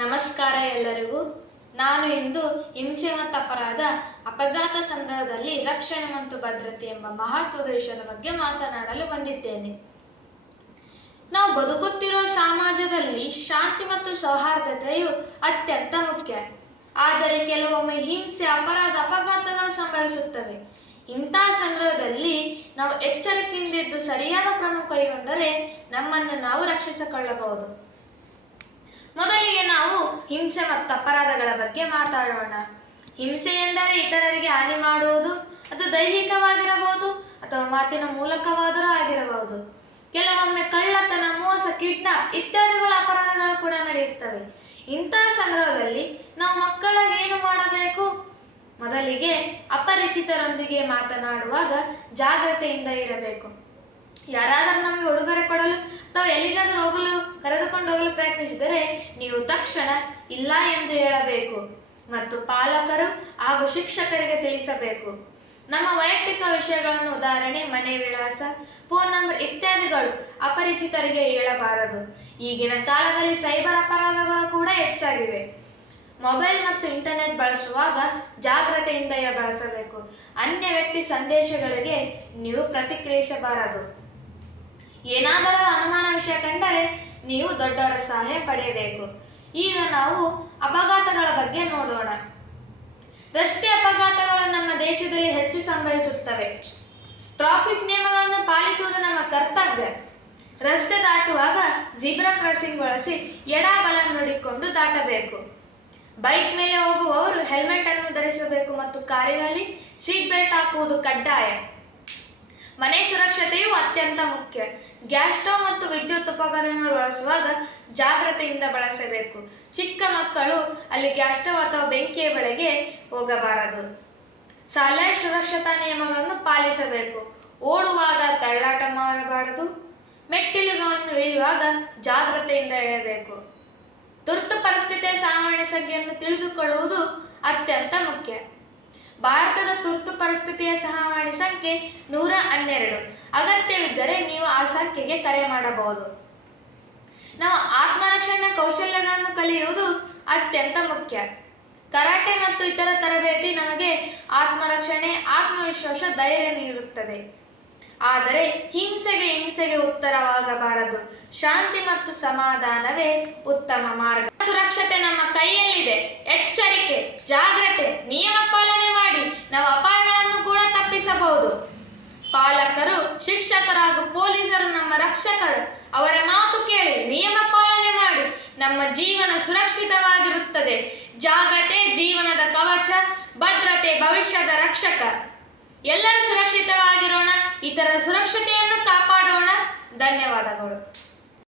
ನಮಸ್ಕಾರ ಎಲ್ಲರಿಗೂ. ನಾನು ಇಂದು ಹಿಂಸೆ ಮತ್ತು ಅಪಘಾತ ಸಂದರ್ಭದಲ್ಲಿ ರಕ್ಷಣೆ ಮತ್ತು ಭದ್ರತೆ ಎಂಬ ಮಹತ್ವದ ವಿಷಯದ ಬಗ್ಗೆ ಮಾತನಾಡಲು ಬಂದಿದ್ದೇನೆ. ನಾವು ಬದುಕುತ್ತಿರುವ ಸಮಾಜದಲ್ಲಿ ಶಾಂತಿ ಮತ್ತು ಸೌಹಾರ್ದತೆಯು ಅತ್ಯಂತ ಮುಖ್ಯ. ಆದರೆ ಕೆಲವೊಮ್ಮೆ ಹಿಂಸೆ, ಅಪಘಾತಗಳು ಸಂಭವಿಸುತ್ತವೆ. ಇಂತಹ ಸಂದರ್ಭದಲ್ಲಿ ನಾವು ಎಚ್ಚರಿಕೆಯಿಂದಿದ್ದು ಸರಿಯಾದ ಕ್ರಮ ಕೈಗೊಂಡರೆ ನಮ್ಮನ್ನು ನಾವು ರಕ್ಷಿಸಿಕೊಳ್ಳಬಹುದು. ಮೊದಲಿಗೆ ನಾವು ಹಿಂಸೆ ಮತ್ತು ಅಪರಾಧಗಳ ಬಗ್ಗೆ ಮಾತಾಡೋಣ. ಹಿಂಸೆ ಎಂದರೆ ಇತರರಿಗೆ ಹಾನಿ ಮಾಡುವುದು. ಅದು ದೈಹಿಕವಾಗಿರಬಹುದು ಅಥವಾ ಮಾತಿನ ಮೂಲಕವಾದರೂ ಆಗಿರಬಹುದು. ಕೆಲವೊಮ್ಮೆ ಕಳ್ಳತನ, ಮೋಸ, ಕಿಡ್ನಾಪ್ ಇತ್ಯಾದಿಗಳ ಅಪರಾಧಗಳು ಕೂಡ ನಡೆಯುತ್ತವೆ. ಇಂತಹ ಸಂದರ್ಭದಲ್ಲಿ ನಾವು ಮಕ್ಕಳಿಗೆ ಏನು ಮಾಡಬೇಕು? ಮೊದಲಿಗೆ ಅಪರಿಚಿತರೊಂದಿಗೆ ಮಾತನಾಡುವಾಗ ಜಾಗ್ರತೆಯಿಂದ ಇರಬೇಕು. ಯಾರಾದರೂ ನಮಗೆ ಉಡುಗೊರೆ ಕೊಡಲು ಅಥವಾ ಎಲ್ಲಿಗಾದರೂ ಕರೆದುಕೊಂಡು ಹೋಗಲು ಪ್ರಯತ್ನಿಸಿದರೆ ನೀವು ತಕ್ಷಣ ಇಲ್ಲ ಎಂದು ಹೇಳಬೇಕು ಮತ್ತು ಪಾಲಕರು ಹಾಗೂ ಶಿಕ್ಷಕರಿಗೆ ತಿಳಿಸಬೇಕು. ನಮ್ಮ ವೈಯಕ್ತಿಕ ವಿಷಯಗಳನ್ನು, ಉದಾಹರಣೆ ಮನೆ ವಿಳಾಸ, ಫೋನ್ ನಂಬರ್ ಇತ್ಯಾದಿಗಳು ಅಪರಿಚಿತರಿಗೆ ಹೇಳಬಾರದು. ಈಗಿನ ಕಾಲದಲ್ಲಿ ಸೈಬರ್ ಅಪರಾಧಗಳು ಕೂಡ ಹೆಚ್ಚಾಗಿವೆ. ಮೊಬೈಲ್ ಮತ್ತು ಇಂಟರ್ನೆಟ್ ಬಳಸುವಾಗ ಜಾಗ್ರತೆಯಿಂದ ಬಳಸಬೇಕು. ಅನ್ಯ ವ್ಯಕ್ತಿ ಸಂದೇಶಗಳಿಗೆ ನೀವು ಪ್ರತಿಕ್ರಿಯಿಸಬಾರದು. ಏನಾದರೂ ಅನುಮಾನ ವಿಷಯ ಕಂಡರೆ ನೀವು ದೊಡ್ಡವರ ಸಹಾಯ ಪಡೆಯಬೇಕು. ಈಗ ನಾವು ಅಪಘಾತಗಳ ಬಗ್ಗೆ ನೋಡೋಣ. ರಸ್ತೆ ಅಪಘಾತಗಳು ನಮ್ಮ ದೇಶದಲ್ಲಿ ಹೆಚ್ಚು ಸಂಭವಿಸುತ್ತವೆ. ಟ್ರಾಫಿಕ್ ನಿಯಮಗಳನ್ನು ಪಾಲಿಸುವುದು ನಮ್ಮ ಕರ್ತವ್ಯ. ರಸ್ತೆ ದಾಟುವಾಗ ಜೀಬ್ರಾ ಕ್ರಾಸಿಂಗ್ ಬಳಸಿ ಎಡಬಲ ನೋಡಿಕೊಂಡು ದಾಟಬೇಕು. ಬೈಕ್ ಮೇಲೆ ಹೋಗುವವರು ಹೆಲ್ಮೆಟ್ ಅನ್ನು ಧರಿಸಬೇಕು ಮತ್ತು ಕಾರಿನಲ್ಲಿ ಸೀಟ್ ಬೆಲ್ಟ್ ಹಾಕುವುದು ಕಡ್ಡಾಯ. ಮನೆ ಸುರಕ್ಷತೆಯು ಅತ್ಯಂತ ಮುಖ್ಯ. ಗ್ಯಾಸ್ ಸ್ಟವ್ ಮತ್ತು ವಿದ್ಯುತ್ ಉಪಕರಣಗಳು ಬಳಸುವಾಗ ಜಾಗ್ರತೆಯಿಂದ ಬಳಸಬೇಕು. ಚಿಕ್ಕ ಮಕ್ಕಳು ಅಲ್ಲಿ ಗ್ಯಾಸ್ ಸ್ಟವ್ ಅಥವಾ ಬೆಂಕಿಯ ಬಳಿಗೆ ಹೋಗಬಾರದು. ಶಾಲೆಯ ಸುರಕ್ಷತಾ ನಿಯಮಗಳನ್ನು ಪಾಲಿಸಬೇಕು. ಓಡುವಾಗ ತಳ್ಳಾಟ ಮಾಡಬಾರದು. ಮೆಟ್ಟಿಲುಗಳನ್ನು ಇಳಿಯುವಾಗ ಜಾಗ್ರತೆಯಿಂದ ಇಳಿಯಬೇಕು. ತುರ್ತು ಪರಿಸ್ಥಿತಿಯ ಸಾಮಾನ್ಯ ಸಂಖ್ಯೆಯನ್ನು ತಿಳಿದುಕೊಳ್ಳುವುದು ಅತ್ಯಂತ ಮುಖ್ಯ. ಭಾರತದ ತುರ್ತು ಪರಿಸ್ಥಿತಿಯ ಸಹಾಯವಾಣಿ ಸಂಖ್ಯೆ 112. ಅಗತ್ಯವಿದ್ದರೆ ನೀವು ಆ ಸಂಖ್ಯೆಗೆ ಕರೆ ಮಾಡಬಹುದು. ನಾವು ಆತ್ಮರಕ್ಷಣೆ ಕೌಶಲ್ಯಗಳನ್ನು ಕಲಿಯುವುದು ಅತ್ಯಂತ ಮುಖ್ಯ. ಕರಾಟೆ ಮತ್ತು ಇತರ ತರಬೇತಿ ನಮಗೆ ಆತ್ಮರಕ್ಷಣೆ, ಆತ್ಮವಿಶ್ವಾಸ, ಧೈರ್ಯ ನೀಡುತ್ತದೆ. ಆದರೆ ಹಿಂಸೆಗೆ ಉತ್ತರವಾಗಬಾರದು. ಶಾಂತಿ ಮತ್ತು ಸಮಾಧಾನವೇ ಉತ್ತಮ ಮಾರ್ಗ. ಸುರಕ್ಷತೆ ನಮ್ಮ ಕೈಯಲ್ಲಿದೆ. ಎಚ್ಚರಿಕೆ, ಜಾಗ್ರತೆ, ನಿಯಮ ಪಾಲನೆ ಮಾಡಿ ನಾವು ಅಪಾಯಗಳನ್ನು ಕೂಡ ತಪ್ಪಿಸಬಹುದು. ಪಾಲಕರು, ಶಿಕ್ಷಕರು ಹಾಗೂ ಪೊಲೀಸರು ನಮ್ಮ ರಕ್ಷಕರು. ಅವರ ಮಾತು ಕೇಳಿ ನಿಯಮ ಪಾಲನೆ ಮಾಡಿ ನಮ್ಮ ಜೀವನ ಸುರಕ್ಷಿತವಾಗಿರುತ್ತದೆ. ಜಾಗ್ರತೆ ಜೀವನದ ಕವಚ, ಭದ್ರತೆ ಭವಿಷ್ಯದ ರಕ್ಷಕ. ಎಲ್ಲರೂ ಸುರಕ್ಷಿತವಾಗಿರೋಣ, ಇತರ ಸುರಕ್ಷತೆಯನ್ನು ಕಾಪಾಡೋಣ. ಧನ್ಯವಾದಗಳು.